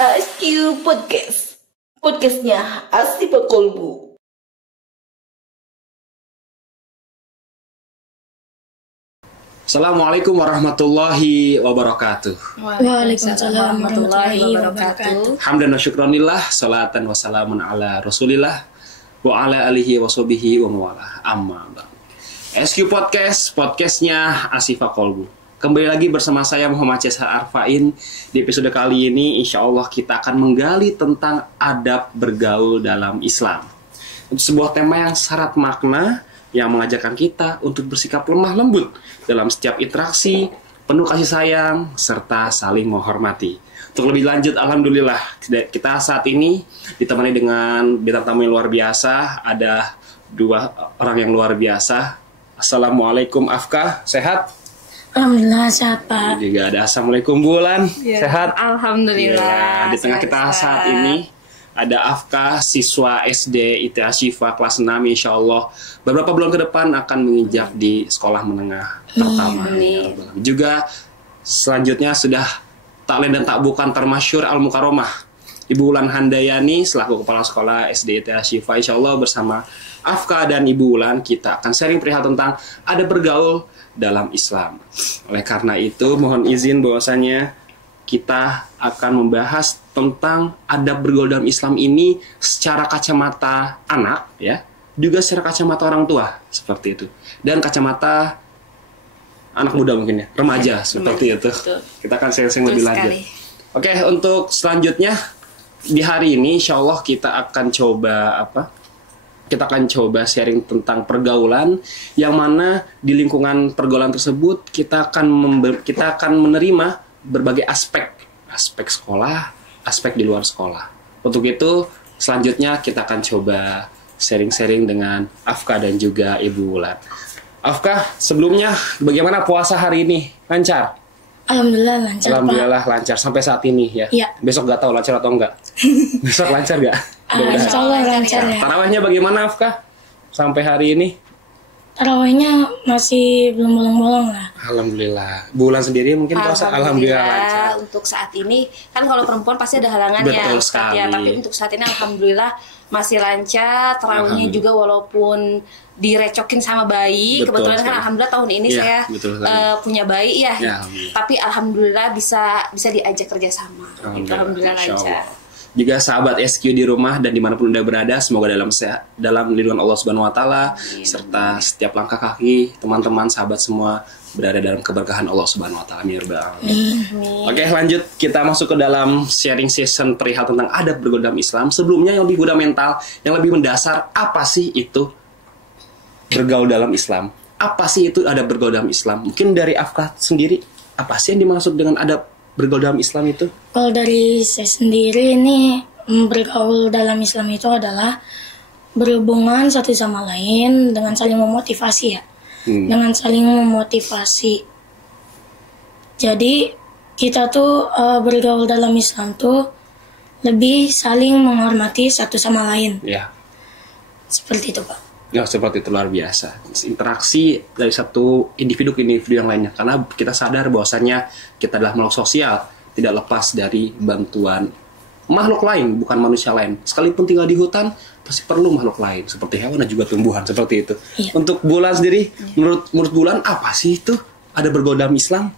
ASQ Podcast. Podcastnya Asli Kolbu. Assalamualaikum warahmatullahi wabarakatuh. Waalaikumsalam warahmatullahi wabarakatuh. Hamdan wa syukranillah, salatan wa salamun ala rasulillah wa ala alihi wa sahbihi wa mawalah. Amma ba'd. SQ Podcast, podcastnya Asifa Kolbu. Kembali lagi bersama saya Muhammad Cesar Arfain. Di episode kali ini insya Allah kita akan menggali tentang adab bergaul dalam Islam. Untuk sebuah tema yang syarat makna, yang mengajarkan kita untuk bersikap lemah lembut dalam setiap interaksi, penuh kasih sayang, serta saling menghormati. Untuk lebih lanjut, alhamdulillah kita saat ini ditemani dengan bintang tamu yang luar biasa. Ada dua orang yang luar biasa. Assalamualaikum Afka, sehat? Alhamdulillah sehat Pak. Juga ada Assalamualaikum Bulan, sehat? Alhamdulillah. Ya, di tengah kita saat ini ada Afka, siswa SD ITA Syifa kelas 6, insya Allah beberapa bulan ke depan akan menginjak di sekolah menengah pertama. Ya, juga selanjutnya sudah tak lain dan tak bukan termasyur Al-Mukaromah Ibu Ulan Handayani selaku Kepala Sekolah SD ITA Syifa. Insya Allah bersama Afka dan Ibu Ulan kita akan sharing perihal tentang adab bergaul dalam Islam. Oleh karena itu mohon izin bahwasanya kita akan membahas tentang adab bergaul dalam Islam ini secara kacamata anak, ya, juga secara kacamata orang tua, seperti itu, dan kacamata anak muda mungkin ya, remaja, seperti itu. Betul. Kita akan sharing lebih lanjut. Oke, untuk selanjutnya di hari ini, insya Allah kita akan coba Kita akan coba sharing tentang pergaulan, yang mana di lingkungan pergaulan tersebut kita akan menerima berbagai aspek sekolah, aspek di luar sekolah. Untuk itu selanjutnya kita akan coba sharing-sharing dengan Afka dan juga Ibu Wulan. Afka, sebelumnya bagaimana puasa hari ini? Lancar? Alhamdulillah lancar Alhamdulillah lancar sampai saat ini ya. Iya. Besok nggak tahu lancar atau enggak. Besok lancar nggak? Insya Allah lancar ya. Tarawihnya bagaimana Afka? Sampai hari ini? Tarawihnya masih belum bolong-bolong lah. Alhamdulillah. Bulan sendiri mungkin puasa alhamdulillah lancar. Untuk saat ini kan kalau perempuan pasti ada halangan ya, Betul Ustaz, sekali. ya. Tapi untuk saat ini alhamdulillah masih lancar. Tarawihnya juga walaupun direcokin sama bayi. Betul Kebetulan kan sekali. alhamdulillah tahun ini Iya, saya betul sekali. punya bayi ya. Ya, alhamdulillah. Tapi alhamdulillah bisa diajak kerjasama. Alhamdulillah Insya lancar. Allah. Juga sahabat SQ di rumah dan dimanapun Anda berada, semoga dalam lindungan Allah Subhanahu Wa Taala, serta setiap langkah kaki teman-teman sahabat semua berada dalam keberkahan Allah Subhanahu Wa Taala. Oke, lanjut kita masuk ke dalam sharing session perihal tentang adab bergaul dalam Islam. Sebelumnya yang lebih fundamental, yang lebih mendasar, apa sih itu bergaul dalam Islam? Apa sih itu adab bergaul dalam Islam? Mungkin dari Afka sendiri, apa sih yang dimaksud dengan adab bergaul dalam Islam itu? Kalau dari saya sendiri ini, bergaul dalam Islam itu adalah berhubungan satu sama lain dengan saling memotivasi ya. Dengan saling memotivasi. Jadi kita tuh bergaul dalam Islam tuh lebih saling menghormati satu sama lain. Ya. Seperti itu Pak. Ya, seperti itu, luar biasa. Interaksi dari satu individu ke individu yang lainnya. Karena kita sadar bahwasannya kita adalah makhluk sosial, tidak lepas dari bantuan makhluk lain, bukan manusia lain. Sekalipun tinggal di hutan, pasti perlu makhluk lain, seperti hewan dan juga tumbuhan, seperti itu. Iya. Untuk Bulan sendiri, menurut Bulan, apa sih itu ada bergaul dalam Islam?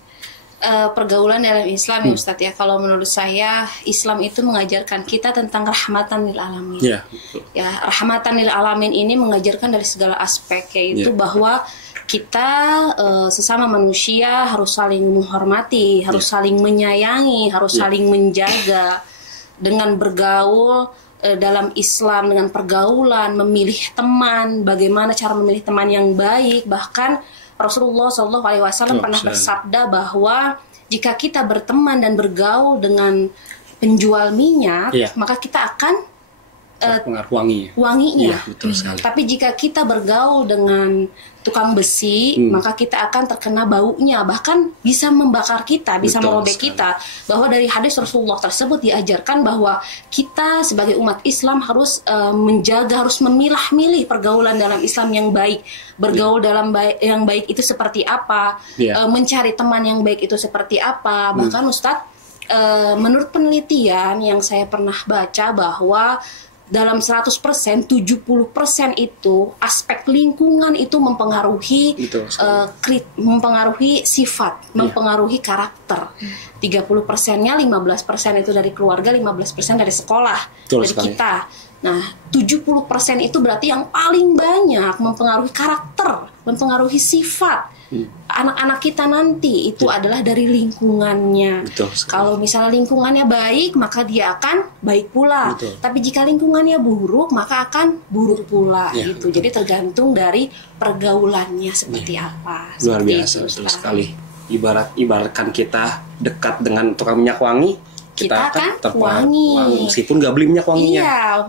Pergaulan dalam Islam ya Ustadz ya. Kalau menurut saya Islam itu mengajarkan kita tentang rahmatan lil alamin. Ya, betul. Ya, rahmatan lil alamin ini mengajarkan dari segala aspek, yaitu bahwa kita sesama manusia harus saling menghormati, harus saling menyayangi, harus saling menjaga. Dengan bergaul dalam Islam, dengan pergaulan, memilih teman, bagaimana cara memilih teman yang baik. Bahkan Rasulullah SAW pernah bersabda bahwa jika kita berteman dan bergaul dengan penjual minyak, maka kita akan wanginya. Wanginya. Iya, betul sekali. Tapi jika kita bergaul dengan tukang besi, maka kita akan terkena baunya, bahkan bisa membakar kita, bisa merobek kita. Bahwa dari hadis Rasulullah tersebut diajarkan bahwa kita sebagai umat Islam harus menjaga, harus memilah-milih pergaulan dalam Islam yang baik. Bergaul dalam yang baik itu seperti apa, mencari teman yang baik itu seperti apa. Bahkan Ustadz, menurut penelitian yang saya pernah baca bahwa dalam 100%, 70% itu aspek lingkungan itu mempengaruhi mempengaruhi sifat, mempengaruhi karakter. 30%-nya 15% itu dari keluarga, 15% dari sekolah, dari kita. Nah, 70% itu berarti yang paling banyak mempengaruhi karakter, mempengaruhi sifat anak-anak kita nanti itu adalah dari lingkungannya. Kalau misalnya lingkungannya baik, maka dia akan baik pula. Tapi jika lingkungannya buruk, maka akan buruk pula gitu. Jadi tergantung dari pergaulannya seperti apa. Luar biasa, betul sekali. Ibaratkan kita dekat dengan tukang minyak wangi, kita akan terpengaruh meskipun nggak beli minyak wanginya. Iya,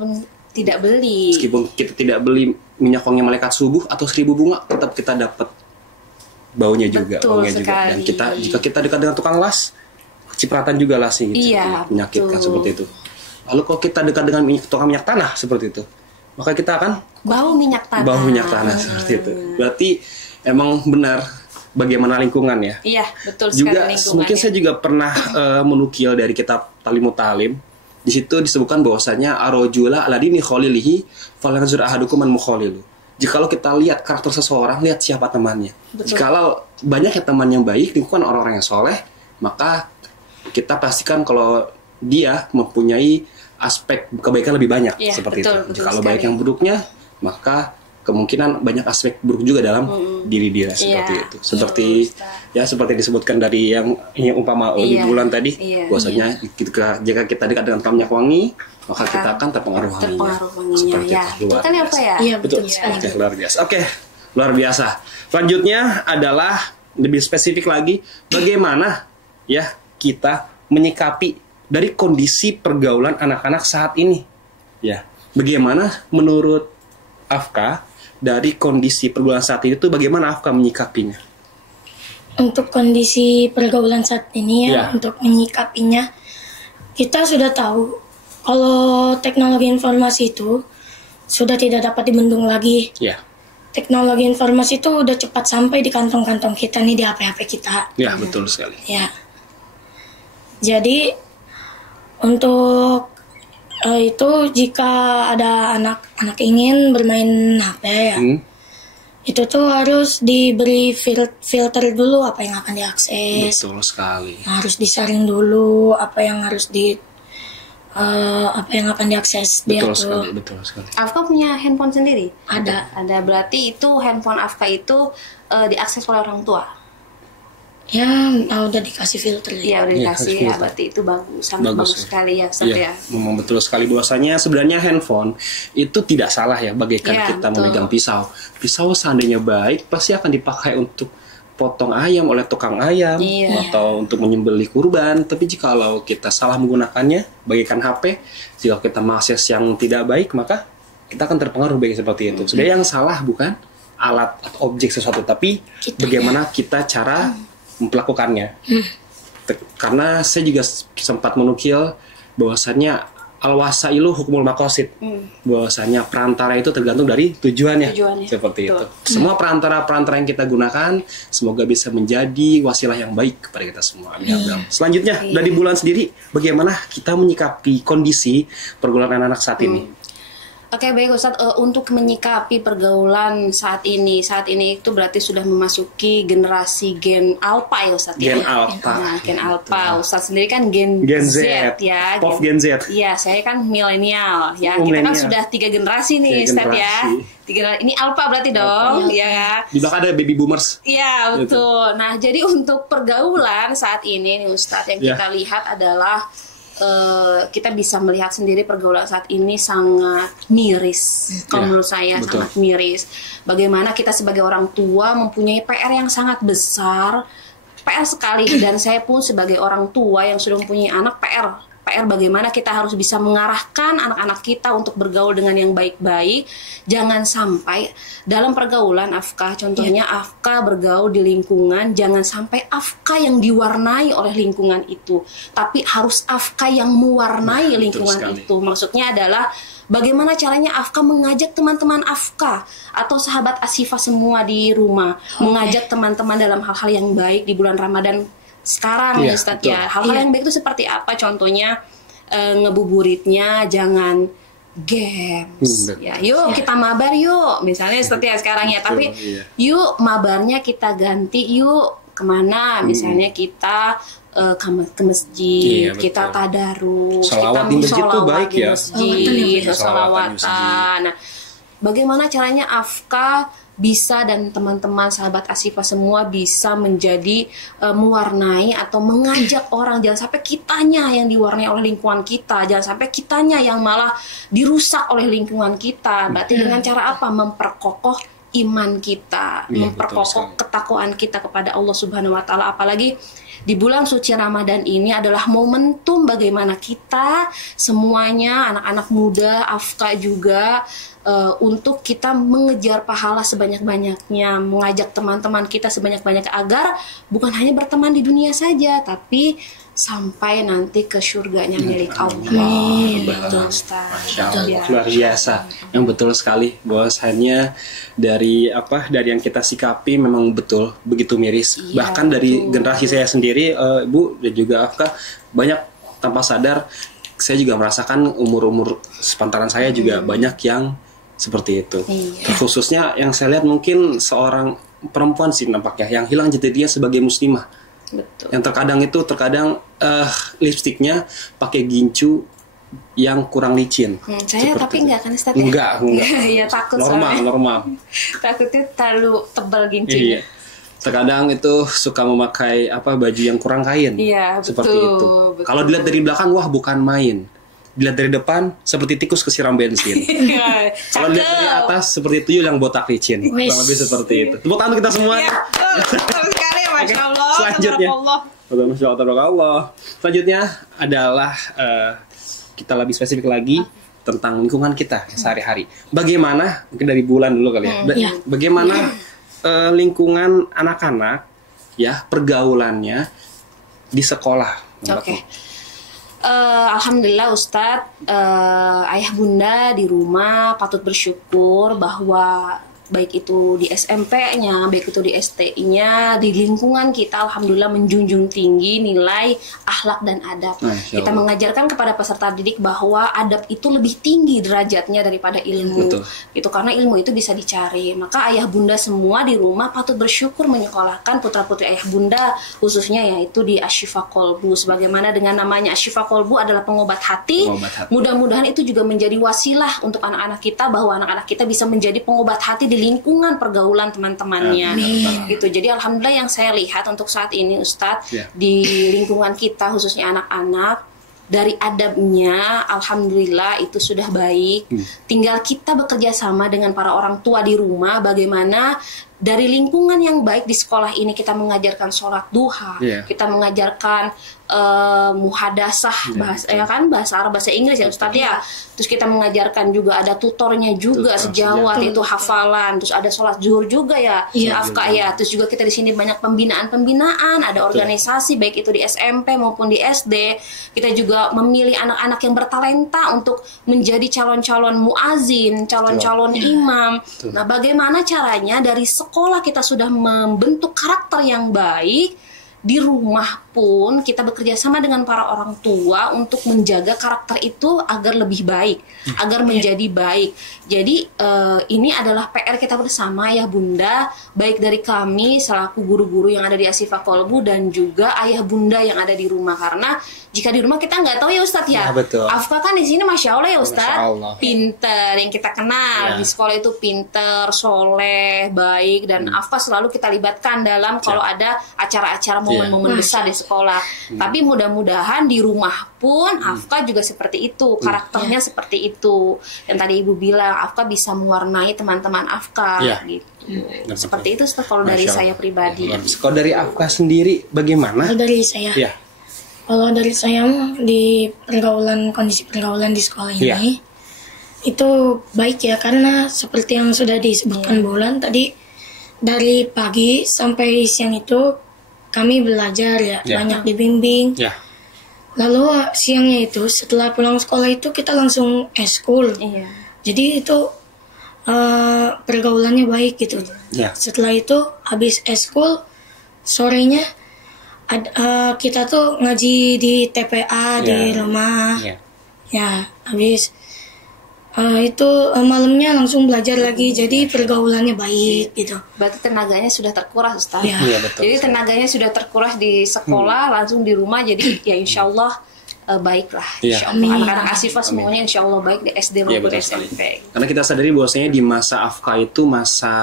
tidak beli. Meskipun kita tidak beli minyak wangi malaikat subuh atau 1000 bunga, tetap kita dapat baunya juga, wanginya juga. Dan jika kita dekat dengan tukang las, cipratan juga lasnya gitu, menyakitkan seperti itu. Lalu kalau kita dekat dengan tukang minyak tanah seperti itu, maka kita akan bau minyak tanah. Bau minyak tanah seperti itu. Berarti emang benar bagaimana lingkungan ya. Iya, betul sekali juga, lingkungan. Mungkin saya juga pernah menukil dari kitab Talimut Talim. Di situ disebutkan bahwasanya arojula aladini khalilihi falanzur ahadukum man mukhalilu. Jikalau kita lihat karakter seseorang, lihat siapa temannya. Jikalau banyak teman yang baik, lingkungan orang-orang yang soleh, maka kita pastikan kalau dia mempunyai aspek kebaikan lebih banyak seperti itu. Jikalau baik yang buruknya, maka kemungkinan banyak aspek buruk juga dalam diri dia seperti itu. Seperti disebutkan dari yang umpama bulan tadi, bahwasanya jika kita dekat dengan minyak wangi, maka kita akan terpengaruh wanginya. Seperti itu. Luar biasa. Iya, betul sekali. Luar biasa. Oke, luar biasa. Selanjutnya adalah lebih spesifik lagi, bagaimana ya kita menyikapi dari kondisi pergaulan anak-anak saat ini. Ya, bagaimana menurut Afka dari kondisi pergaulan saat ini itu bagaimana Afka menyikapinya? Untuk kondisi pergaulan saat ini untuk menyikapinya, kita sudah tahu kalau teknologi informasi itu sudah tidak dapat dibendung lagi. Teknologi informasi itu udah cepat sampai di kantong-kantong kita nih, di HP-HP kita. Ya, betul sekali. Ya. Jadi untuk itu jika ada anak-anak ingin bermain HP ya, itu tuh harus diberi filter dulu apa yang akan diakses. Betul sekali. Harus disaring dulu apa yang akan diakses. Betul sekali. Afka punya handphone sendiri? Ada. Berarti itu handphone Afka itu diakses oleh orang tua? Ya, udah dikasih filter. Iya, udah dikasih. Ya, berarti itu bagus, sangat bagus sekali ya, ya. Memang betul sekali bahwasanya sebenarnya handphone itu tidak salah ya, bagaikan kita memegang pisau. Pisau seandainya baik pasti akan dipakai untuk potong ayam oleh tukang ayam atau untuk menyembelih kurban. Tapi jikalau kita salah menggunakannya bagaikan HP, jika kita mengakses yang tidak baik, maka kita akan terpengaruh baik seperti itu. Sebenarnya yang salah bukan alat atau objek sesuatu, tapi bagaimana kita cara melakukannya. Karena saya juga sempat menukil bahwasannya al-wasailu hukmul maqasid. Bahwasannya perantara itu tergantung dari tujuannya. Seperti itu. Semua perantara-perantara yang kita gunakan semoga bisa menjadi wasilah yang baik kepada kita semua. Selanjutnya dari bulan sendiri, bagaimana kita menyikapi kondisi pergaulan anak-anak saat ini? Oke, baik Ustadz, untuk menyikapi pergaulan saat ini itu berarti sudah memasuki generasi gen alpha ya Ustadz. Gen alpha. Nah, gen alpha. Ustadz sendiri kan gen Z ya. Pop gen Z. Iya, saya kan milenial ya. Kita kan sudah 3 generasi nih Ustadz ya. Ini alpha berarti dong, ya. Di belakang ada baby boomers. Iya, betul. Nah, jadi untuk pergaulan saat ini nih Ustadz yang kita lihat adalah kita bisa melihat sendiri pergaulan saat ini sangat miris. Kalau menurut saya sangat miris. Bagaimana kita sebagai orang tua mempunyai PR yang sangat besar, PR sekali. Dan saya pun sebagai orang tua yang sudah mempunyai anak, PR bagaimana kita harus bisa mengarahkan anak-anak kita untuk bergaul dengan yang baik-baik. Jangan sampai dalam pergaulan Afka, contohnya Afka bergaul di lingkungan, jangan sampai Afka yang diwarnai oleh lingkungan itu, tapi harus Afka yang mewarnai lingkungan itu. Maksudnya adalah bagaimana caranya Afka mengajak teman-teman Afka atau sahabat Asifah semua di rumah, mengajak teman-teman dalam hal-hal yang baik di bulan Ramadan. sekarang ya Ustadz ya. Hal-hal yang baik itu seperti apa? Contohnya ngebuburitnya jangan games ya, yuk kita mabar yuk, misalnya seperti ya sekarang ya. Tapi yuk mabarnya kita ganti, yuk kemana? Misalnya kita ke masjid, kita tadarus, salawat kita di masjid tuh baik di ya, masjid, salawatan. Nah, bagaimana caranya Afka bisa dan teman-teman sahabat Asyifa semua bisa menjadi mewarnai atau mengajak orang, jangan sampai kitanya yang diwarnai oleh lingkungan kita, jangan sampai kitanya yang malah dirusak oleh lingkungan kita. Berarti dengan cara apa? Memperkokoh iman kita, memperkokoh ketakwaan kita kepada Allah Subhanahu wa taala. Apalagi di bulan suci Ramadan ini adalah momentum bagaimana kita semuanya, anak-anak muda, Afka juga, untuk kita mengejar pahala sebanyak-banyaknya, mengajak teman-teman kita sebanyak-banyaknya agar bukan hanya berteman di dunia saja, tapi sampai nanti ke surganya milik Allah. Betul, Ustaz. Luar biasa. Yang betul sekali, bahwasannya dari yang kita sikapi memang betul begitu miris. Bahkan dari generasi saya sendiri, Ibu dan juga Afka, banyak tanpa sadar saya juga merasakan umur-umur sepantaran saya juga banyak yang seperti itu. Khususnya yang saya lihat mungkin seorang perempuan sih nampaknya yang hilang jati dia sebagai muslimah. Betul. Yang terkadang lipstiknya pakai gincu yang kurang licin. Saya tapi enggak kan Ustaz ya? Enggak. Iya, takut normal. Takutnya terlalu tebal gincunya. Iya. Terkadang itu suka memakai baju yang kurang kain. Iya, seperti itu. Kalau dilihat dari belakang, wah bukan main. Dilihat dari depan seperti tikus kesiram bensin. Kalau dilihat dari atas seperti tuyul yang botak licin. Kurang lebih seperti itu. Tepuk tangan kita semua. Iya, betul sekali, Masya Allah. Selanjutnya, selanjutnya adalah kita lebih spesifik lagi tentang lingkungan kita sehari-hari. Bagaimana, mungkin dari bulan dulu kali ya. Bagaimana lingkungan anak-anak ya, pergaulannya di sekolah. Oke. Alhamdulillah Ustadz, ayah bunda di rumah patut bersyukur bahwa baik itu di SMP-nya, baik itu di STI-nya, di lingkungan kita alhamdulillah menjunjung tinggi nilai akhlak dan adab. Kita mengajarkan kepada peserta didik bahwa adab itu lebih tinggi derajatnya daripada ilmu. Betul. Itu karena ilmu itu bisa dicari. Maka ayah bunda semua di rumah patut bersyukur menyekolahkan putra-putri ayah bunda, khususnya yaitu di Asyifa Kolbu. Sebagaimana dengan namanya Asyifa Kolbu adalah pengobat hati. Mudah-mudahan itu juga menjadi wasilah untuk anak-anak kita, bahwa anak-anak kita bisa menjadi pengobat hati di lingkungan pergaulan teman-temannya. Gitu. Jadi alhamdulillah yang saya lihat untuk saat ini Ustadz, di lingkungan kita khususnya anak-anak, dari adabnya alhamdulillah itu sudah baik. Tinggal kita bekerja sama dengan para orang tua di rumah, bagaimana dari lingkungan yang baik di sekolah ini kita mengajarkan sholat duha, kita mengajarkan muhadasah, bahasa Arab, bahasa Inggris ya Ustadz ya. Terus kita mengajarkan juga ada tutornya juga sejawat, itu hafalan. Terus ada sholat zuhur juga ya, Afka ya. Terus juga kita di sini banyak pembinaan, ada organisasi baik itu di SMP maupun di SD. Kita juga memilih anak-anak yang bertalenta untuk menjadi calon-calon muazin, calon-calon imam. Nah, bagaimana caranya dari sekolah kita sudah membentuk karakter yang baik, di rumah pun kita bekerja sama dengan para orang tua untuk menjaga karakter itu agar lebih baik, agar menjadi baik. Jadi ini adalah PR kita bersama ya bunda, baik dari kami selaku guru-guru yang ada di Asyifa Kolbu dan juga ayah bunda yang ada di rumah. Karena jika di rumah kita nggak tahu ya Ustadz ya. Afka kan di sini Masya Allah ya Ustadz, pinter yang kita kenal di sekolah itu pinter, soleh, baik, dan Afka selalu kita libatkan dalam kalau ada acara-acara momen-momen besar di sekolah. Tapi mudah-mudahan di rumah pun Afka juga seperti itu, karakternya seperti itu. Dan tadi Ibu bilang Afka bisa mewarnai teman-teman Afka gitu. Seperti itu Ustaz kalau dari saya pribadi. Kalau dari Afka sendiri bagaimana? Kalau dari saya, kalau dari saya di kondisi pergaulan di sekolah ini itu baik ya, karena seperti yang sudah disebutkan Bulan tadi, dari pagi sampai siang itu kami belajar ya, banyak dibimbing. Lalu siangnya itu setelah pulang sekolah itu kita langsung eskul. Jadi itu pergaulannya baik gitu. Setelah itu habis eskul sorenya kita tuh ngaji di TPA di rumah. Iya. Ya, habis itu malamnya langsung belajar lagi, jadi pergaulannya baik gitu. Berarti tenaganya sudah terkuras, Ustaz. Iya. Iya, betul. Jadi tenaganya sudah terkuras di sekolah, langsung di rumah. Jadi ya insya Allah baiklah. Iya. Insya Allah. Anak-anak Asifah semuanya insya Allah baik di SD Iya, maupun betul sekali. SMP. Karena kita sadari bahwasanya di masa AFK itu masa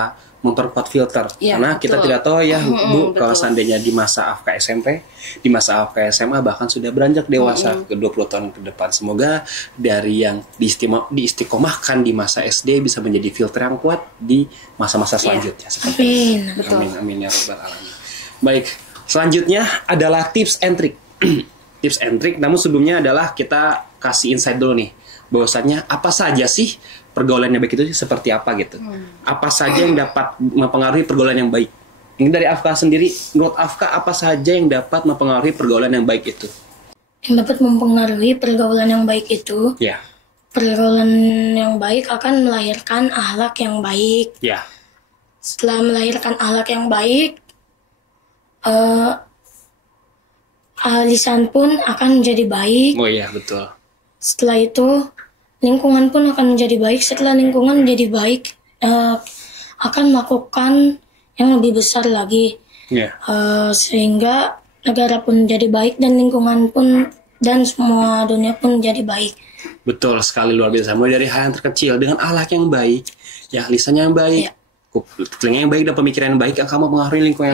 memperkuat filter. Iya, Karena kita betul. tidak tahu ya, Bu, kalau betul. seandainya di masa AFK SMP, di masa AFK SMA bahkan sudah beranjak dewasa ke 20 tahun ke depan. Semoga dari yang diistiqomahkan di masa SD bisa menjadi filter yang kuat di masa-masa selanjutnya. Seperti Amin. Betul. Amin, amin ya rabbal alamin. Baik, selanjutnya adalah tips and trick. Tips and trick, namun sebelumnya adalah kita kasih insight dulu nih, bahwasannya apa saja sih pergaulan yang baik itu seperti apa gitu. Apa saja yang dapat mempengaruhi pergaulan yang baik. Ini dari Afka sendiri, menurut Afka apa saja yang dapat mempengaruhi pergaulan yang baik itu? Yang dapat mempengaruhi pergaulan yang baik itu, Ya, pergaulan yang baik akan melahirkan akhlak yang baik. ya, Setelah melahirkan akhlak yang baik, lisan pun akan menjadi baik. oh iya betul. Setelah itu lingkungan pun akan menjadi baik. Setelah lingkungan menjadi baik, akan melakukan yang lebih besar lagi, Ya, sehingga negara pun menjadi baik dan lingkungan pun dan semua dunia pun menjadi baik. betul sekali, luar biasa. Mulai dari hal yang terkecil dengan akhlak yang baik, ya lisannya yang baik, Iya. telinga yang baik dan pemikiran yang baik akan mempengaruhi lingkungan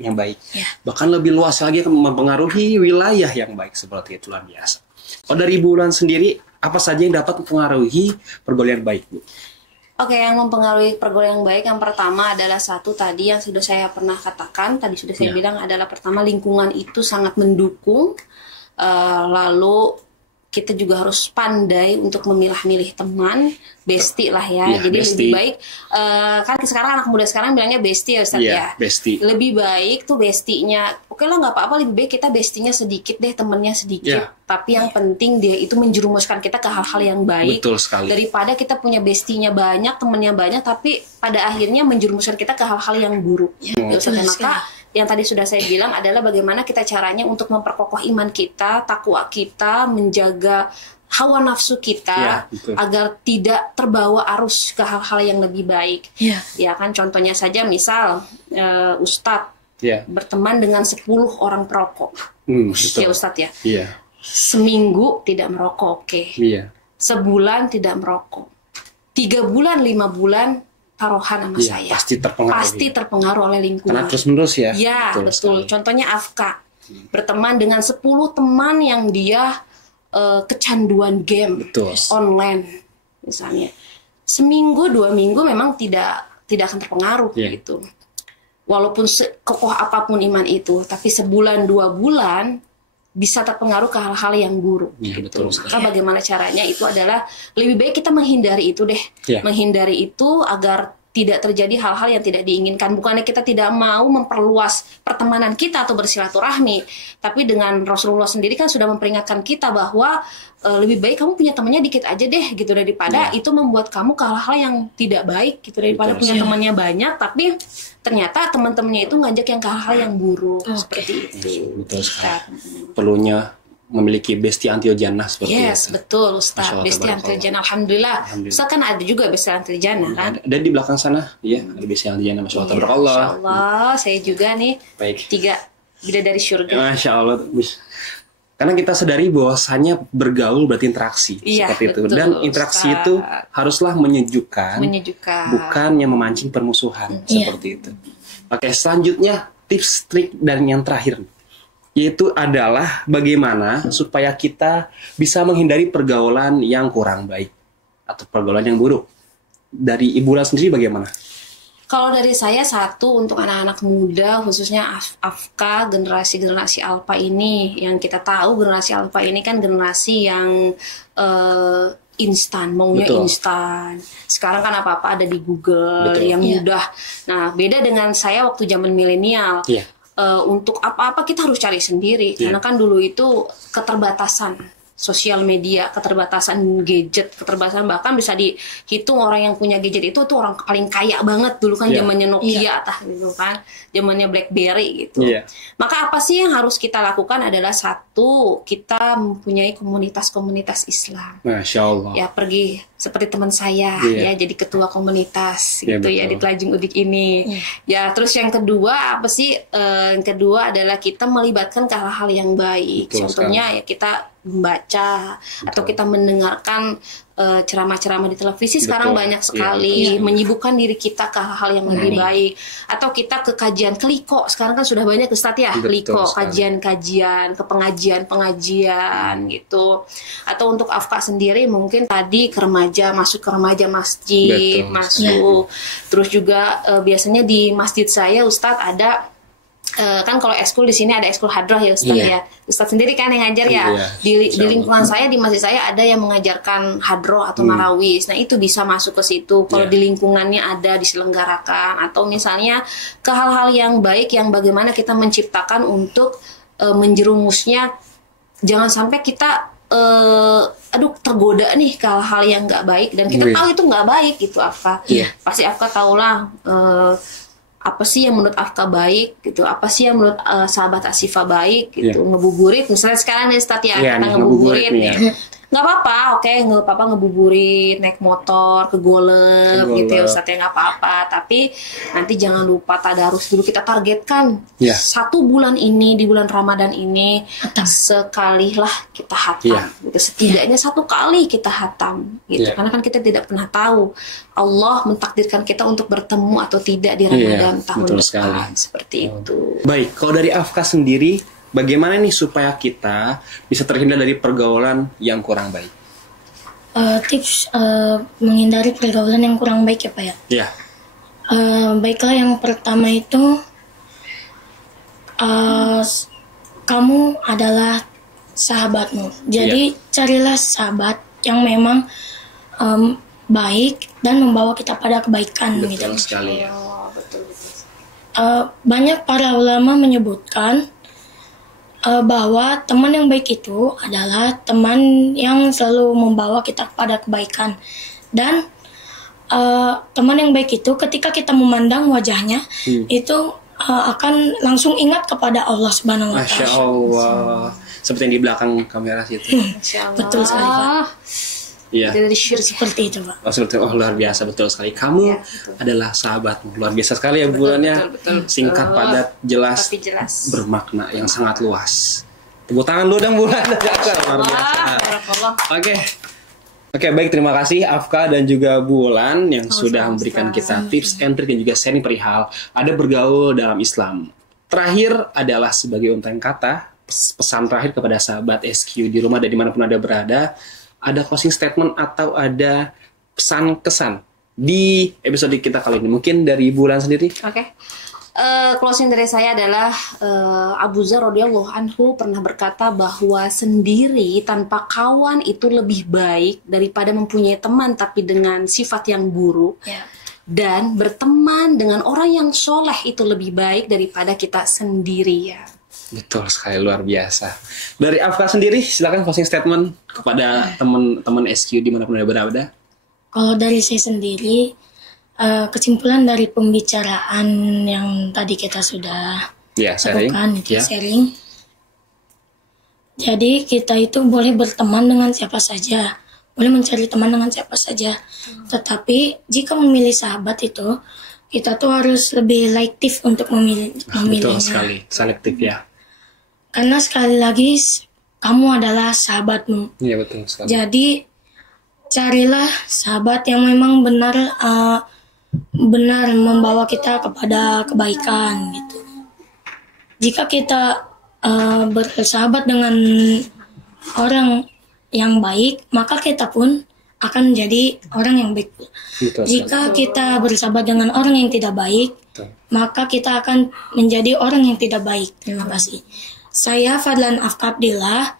yang baik. Iya. Bahkan lebih luas lagi akan mempengaruhi wilayah yang baik, seperti itu, luar biasa. Kalau dari Bu Wulan sendiri, apa saja yang dapat mempengaruhi pergaulan yang baik, Bu? Oke, yang mempengaruhi pergaulan yang baik yang pertama adalah satu tadi yang sudah saya pernah katakan, tadi sudah saya Ya. bilang adalah pertama lingkungan itu sangat mendukung, lalu kita juga harus pandai untuk memilah-milih teman, bestie lah ya. Iya, Jadi bestie. lebih baik kan sekarang anak muda sekarang bilangnya bestie ya Ustaz Iya, ya. bestie. Lebih baik tuh bestinya, oke lah nggak apa-apa, lebih baik kita bestinya sedikit deh, temennya sedikit. Iya. Tapi yang penting dia itu menjerumuskan kita ke hal-hal yang baik. Betul sekali. Daripada kita punya bestinya banyak, temennya banyak, tapi pada akhirnya menjerumuskan kita ke hal-hal yang buruk. Ya, Ustaz. betul Maka yang tadi sudah saya bilang adalah bagaimana kita caranya untuk memperkokoh iman kita, takwa kita, menjaga hawa nafsu kita Ya, betul. agar tidak terbawa arus ke hal-hal yang lebih baik. Iya. Ya kan, contohnya saja misal Ustadz Ya, berteman dengan 10 orang perokok. betul. Ya Ustadz ya. Iya, Seminggu tidak merokok, oke. iya, Sebulan tidak merokok. 3 bulan, 5 bulan taruhan sama iya, saya. pasti terpengaruh. Pasti terpengaruh oleh Karena lingkungan. terus-menerus ya. Ya, betul. sekali. Contohnya Afka. Berteman dengan 10 teman yang dia kecanduan game Betul. online misalnya. Seminggu, 2 minggu memang tidak akan terpengaruh Iya. gitu. Walaupun kokoh apapun iman itu, tapi sebulan 2 bulan bisa terpengaruh ke hal-hal yang buruk. Iya, betul sekali. Maka bagaimana caranya itu adalah lebih baik kita menghindari itu deh. Iya. Menghindari itu agar tidak terjadi hal-hal yang tidak diinginkan. Bukannya kita tidak mau memperluas pertemanan kita atau bersilaturahmi, tapi dengan Rasulullah sendiri kan sudah memperingatkan kita bahwa lebih baik kamu punya temannya dikit aja deh gitu, daripada itu membuat kamu ke hal-hal yang tidak baik gitu, daripada Betul punya sekali. temannya banyak tapi ternyata teman-temannya itu ngajak yang ke hal-hal yang buruk seperti itu. Betul sekali. Ustaz. Perlunya memiliki bestie antiojana seperti Yes, itu. betul Ustaz. Masya Allah, Besti tabarakallah. antiljana, alhamdulillah. Alhamdulillah. Ustaz kan ada juga besti antiljana kan? Dan di belakang sana, ya, ada bestie antiojana. Masya Allah, tabarakallah. Masya Allah, saya juga nih Baik. 3 bidadari surga. Masya Allah. Karena kita sadari bahwasanya bergaul berarti interaksi. Iya, seperti itu. betul, Dan interaksi Ustaz. itu haruslah menyejukkan, Menyejukkan. bukan yang memancing permusuhan. Iya. Seperti itu. Oke, selanjutnya tips, trik, dan yang terakhir. Yaitu adalah bagaimana supaya kita bisa menghindari pergaulan yang kurang baik. Atau pergaulan yang buruk. Dari Ibu Wulan sendiri bagaimana? Kalau dari saya satu, untuk anak-anak muda khususnya Afka, generasi Alpha ini, yang kita tahu generasi Alpha ini kan generasi yang instan, maunya Betul. instan. Sekarang kan apa-apa ada di Google, Betul. yang Iya. mudah. Nah, beda dengan saya waktu zaman milenial. Iya. Untuk apa-apa kita harus cari sendiri, karena kan dulu itu keterbatasan sosial media, keterbatasan gadget, keterbatasan bahkan bisa dihitung orang yang punya gadget itu tuh orang paling kaya banget dulu kan zamannya Nokia gitu kan, zamannya BlackBerry gitu. Maka apa sih yang harus kita lakukan adalah satu, kita mempunyai komunitas-komunitas Islam. Masya Allah. Ya pergi seperti teman saya ya jadi ketua komunitas gitu ya di Telajung Udik ini. Ya terus yang kedua apa sih? Yang kedua adalah kita melibatkan ke hal-hal yang baik. Contohnya ya kita membaca atau kita mendengarkan ceramah-ceramah di televisi sekarang banyak sekali menyibukkan diri kita ke hal-hal yang lebih baik, atau kita ke kajian keliko sekarang kan sudah banyak Ustadz ya, keliko kajian-kajian ke pengajian gitu, atau untuk Afka sendiri mungkin tadi ke remaja, masuk ke remaja masjid masuk terus juga biasanya di masjid saya Ustadz ada kan kalau ekskul di sini ada ekskul hadrah ya Ustadz ya. Ustadz sendiri kan yang ngajar ya. Di lingkungan saya di masjid saya ada yang mengajarkan hadroh atau marawis. Nah itu bisa masuk ke situ kalau di lingkungannya ada diselenggarakan, atau misalnya ke hal-hal yang baik yang bagaimana kita menciptakan untuk menjerumusnya, jangan sampai kita tergoda nih ke hal-hal yang nggak baik dan kita tahu itu nggak baik gitu Afka. Pasti Afka tahulah apa sih yang menurut Afka baik gitu, apa sih yang menurut sahabat Asifa baik gitu. Ngebuburit misalnya sekarang nih Ustadz ya, kita ngebuburit nih nggak apa-apa, nggak apa-apa ngebuburit, naik motor ke golem gitu ya Ustadz ya, nggak apa-apa, tapi nanti jangan lupa tadarus dulu, kita targetkan 1 bulan ini, di bulan Ramadan ini sekalilah kita hatam gitu. Setidaknya 1 kali kita hatam gitu, karena kan kita tidak pernah tahu Allah mentakdirkan kita untuk bertemu atau tidak di Ramadan tahun depan seperti itu. Baik, kalau dari Afka sendiri, bagaimana nih supaya kita bisa terhindar dari pergaulan yang kurang baik? Tips menghindari pergaulan yang kurang baik ya Pak ya? Iya. Baiklah, yang pertama itu kamu adalah sahabatmu. Jadi carilah sahabat yang memang baik dan membawa kita pada kebaikan. Betul sekali ya. Banyak para ulama menyebutkan bahwa teman yang baik itu adalah teman yang selalu membawa kita kepada kebaikan, dan teman yang baik itu ketika kita memandang wajahnya itu akan langsung ingat kepada Allah Subhanahu wa Ta'ala. Masya Allah, seperti yang di belakang kamera situ. Betul sekali Pak. Iya. Dari syirik seperti itu Pak. Luar biasa, betul sekali. Kamu adalah sahabatmu. Luar biasa sekali ya bulannya. Singkat, padat, jelas, bermakna yang sangat luas. Tepuk tangan dulu dong Bulan. Luar biasa. Oke, baik, terima kasih Afka dan juga Bulan yang sudah memberikan kita tips and trik dan juga sharing perihal ada bergaul dalam Islam. Terakhir adalah sebagai untaian kata, pesan terakhir kepada sahabat SQ di rumah dan dimanapun Anda berada. Ada closing statement atau ada pesan-kesan di episode kita kali ini? Mungkin dari Bulan sendiri. Closing dari saya adalah Abu Dzar radhiyallahu anhu pernah berkata bahwa sendiri tanpa kawan itu lebih baik daripada mempunyai teman tapi dengan sifat yang buruk. Dan berteman dengan orang yang soleh itu lebih baik daripada kita sendirian. Betul sekali, luar biasa. Dari Afka sendiri, silakan closing statement kepada teman-teman SQ dimanapun Anda berada. Kalau dari saya sendiri, kesimpulan dari pembicaraan yang tadi kita sudah lakukan, sharing. Jadi kita itu boleh berteman dengan siapa saja, boleh mencari teman dengan siapa saja. Tetapi jika memilih sahabat itu, kita tuh harus lebih selektif untuk memilihnya. Betul sekali, selektif ya. Karena sekali lagi kamu adalah sahabatmu. Iya, betul sekali. Jadi carilah sahabat yang memang benar membawa kita kepada kebaikan gitu. Jika kita bersahabat dengan orang yang baik, maka kita pun akan menjadi orang yang baik. Jika kita bersahabat dengan orang yang tidak baik, maka kita akan menjadi orang yang tidak baik. Terima kasih. Saya Fadlan Afka Abdillah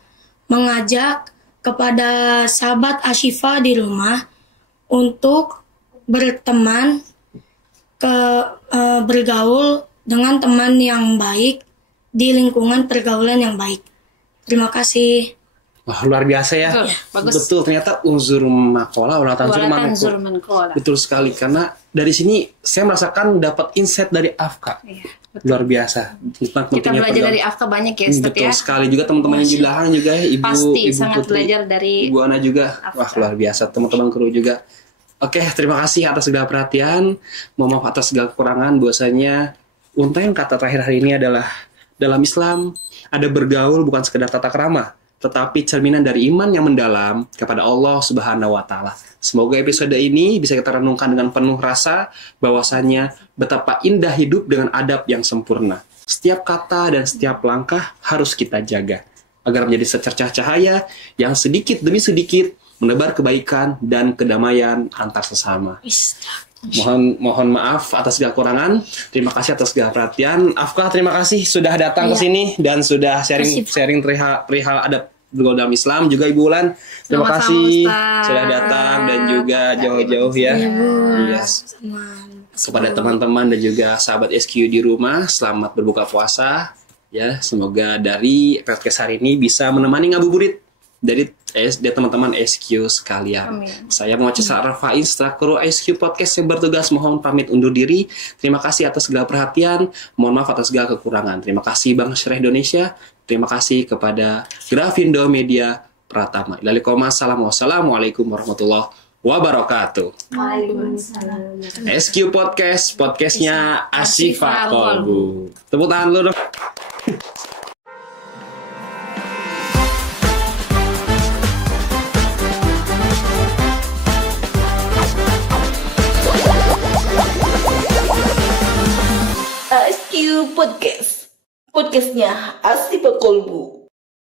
mengajak kepada sahabat Ashifa di rumah untuk berteman, bergaul dengan teman yang baik di lingkungan pergaulan yang baik. Terima kasih. Wah, luar biasa ya. Betul, bagus. Betul, ternyata unsur makola wala tanzur Walatan manqul. zurman kola. Betul sekali, karena dari sini saya merasakan dapat insight dari Afka. Iya, Luar biasa. Tentang kita pentingnya belajar pergaulan. dari Afka banyak ya, Ustaz Betul ya. sekali, juga teman-teman yang di belakang juga ya, Ibu Pasti Ibu sangat Putri, belajar dari Ibu Ana juga. Afka. Wah, luar biasa, teman-teman kru juga. Oke, terima kasih atas segala perhatian. Mohon maaf atas segala kekurangan. Bahwasanya yang kata terakhir hari ini adalah dalam Islam ada bergaul bukan sekedar tata krama, tetapi cerminan dari iman yang mendalam kepada Allah Subhanahu wa taala. Semoga episode ini bisa kita renungkan dengan penuh rasa bahwasanya betapa indah hidup dengan adab yang sempurna. Setiap kata dan setiap langkah harus kita jaga agar menjadi secercah cahaya yang sedikit demi sedikit menebar kebaikan dan kedamaian antar sesama. Mohon maaf atas segala kekurangan. Terima kasih atas segala perhatian. Afka, terima kasih sudah datang ke sini dan sudah sharing perihal adab bergaul dalam Islam. Juga Ibu Ulan, terima Sama-sama, kasih Ustaz. sudah datang dan juga jauh-jauh ya. Yes. Kepada teman-teman dan juga sahabat SQ di rumah, selamat berbuka puasa. Ya, semoga dari podcast hari ini bisa menemani ngabuburit dari teman-teman SQ sekalian. Amin. Saya Muhammad Rafai, kru SQ Podcast yang bertugas mohon pamit undur diri. Terima kasih atas segala perhatian. Mohon maaf atas segala kekurangan. Terima kasih Bank Syariah Indonesia. Terima kasih kepada Grafindo Media Pratama. Wassalamualaikum warahmatullahi wabarakatuh. Waalaikumsalam. SQ Podcast, podcastnya Asyifa Qalbu. Tepuk tangan dulu dong. SQ Podcast. Podcastnya Asyifa Qalbu.